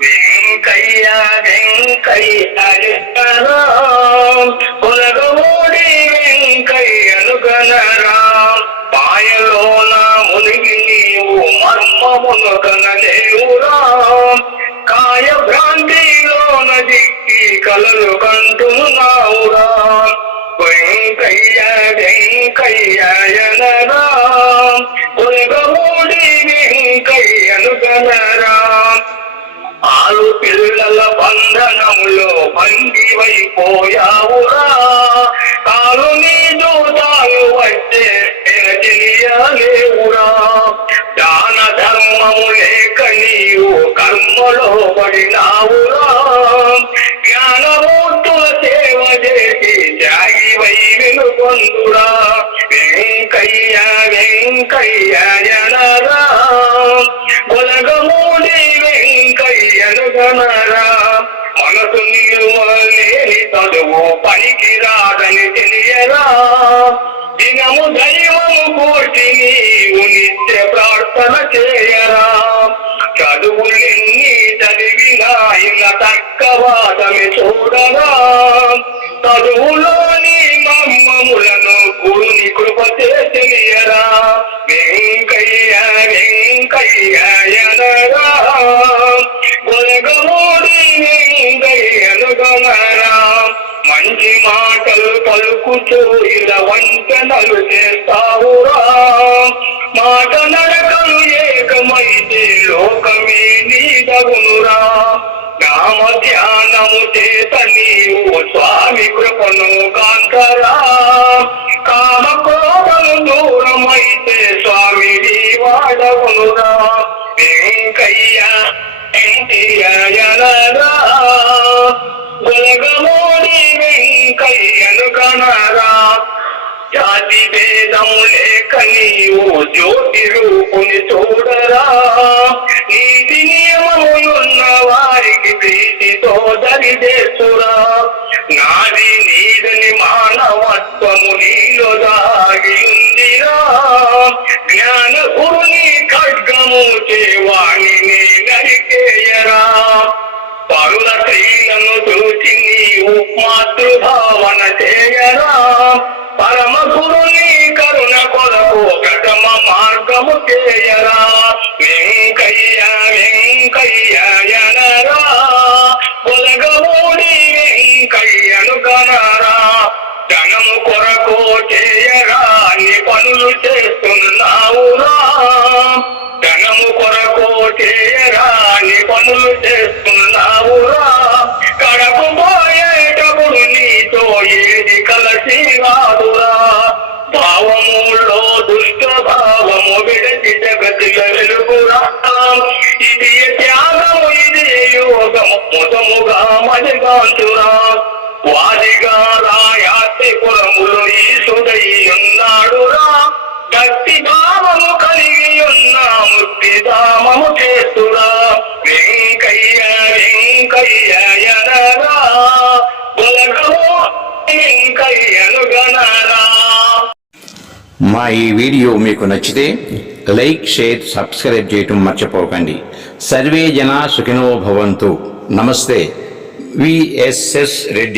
వెంకయ్య వెంకయ్య కొలగమూడి వెంకయ్యను గనరా పాయలోన మునిగి నీవు మర్మమును కనలేవురా కాయ భ్రాంతిలోన దిక్కి కలలు కంటున్నావురా వెంకయ్య వెంకయ్యనరా కొలగమూడి వెంకయ్యను గనరా ఆలు పిల్లల బంధనములో బందివైపోయావురా కాలు నీ దూతాలు వచ్చే తెలియలేవురా దాన ధర్మము లేక నీవు కర్మలో పడినావురా. జ్ఞానమూర్తుల సేవ చేసి త్యాగివై వెలుగొందురా వెంకయ్య వెంకయ్య జనరా. కొలగమూడి వెంకయ్యను గనరా మనసు నిలువలేని చదువు పనికి రాదని తెలియరా దినము దైవము కోటి నీవు నిత్య ప్రార్థన చేయరా చదువులెన్ని చదివినా ఇన్న తక్కవాదమి చూడరా చదువులోని మమ్మములను గురుని కృప తెలియరా వెంకయ్య వెంకయ్య ఎనరా గొలగమూడి వెంక మంచి మాటలు పలుకుతూ ఇలా వంచనలు చేస్తావురా. మాట నడకలు ఏకమైతే లోకమే నీదగునురా నామ ధ్యానము చేత నీవు స్వామి కృపను కాంతరా. కామ కోపము దూరమైతే స్వామి నీ వాడవునురా వెంకయ్య వెంకయ్యనరా గొలగమోడి వెంకయ్యను కనరా. జాతి భేదము లేక నీవు జ్యోతి రూపుని చూడరా. నీతి నియమములున్న వారికి ప్రీతితో దరిదేశురా నాది నీదని మానవత్వము నీలో దాగి ఉందిరా. జ్ఞాన గురుని ఖడ్గము చేవాణిని నరికేయరా మాతృ భావన చేయరా పరమ గురుని కరుణ కొరకు ప్రథమ మార్గము చేయరా వెంకయ్య వెంకయ్య ఎనరా కొలగమూడి వెంకయ్యను కనరా? ధనము కొరకు చేయరా? అన్ని పనులు చేస్తున్నావురా? ధనము కొరకు చేయరా? నీ పనులు చేస్తున్నావురా? మలిగాంచురా వాదిగా రాయాతి పురములో ఈశుడై ఉన్నాడురా. భక్తి భావము కలిగి ఉన్న ముక్తి ధామము చేస్తురా. వెంకయ్య వెంకయ్య ఎనరా వెంకయ్యను గనరా. మా ఈ వీడియో మీకు నచ్చితే లైక్ షేర్ సబ్స్క్రైబ్ చేయటం మర్చిపోకండి. సర్వే జన సుఖినో భవంతు. నమస్తే. విఎస్ఎస్ రెడ్డి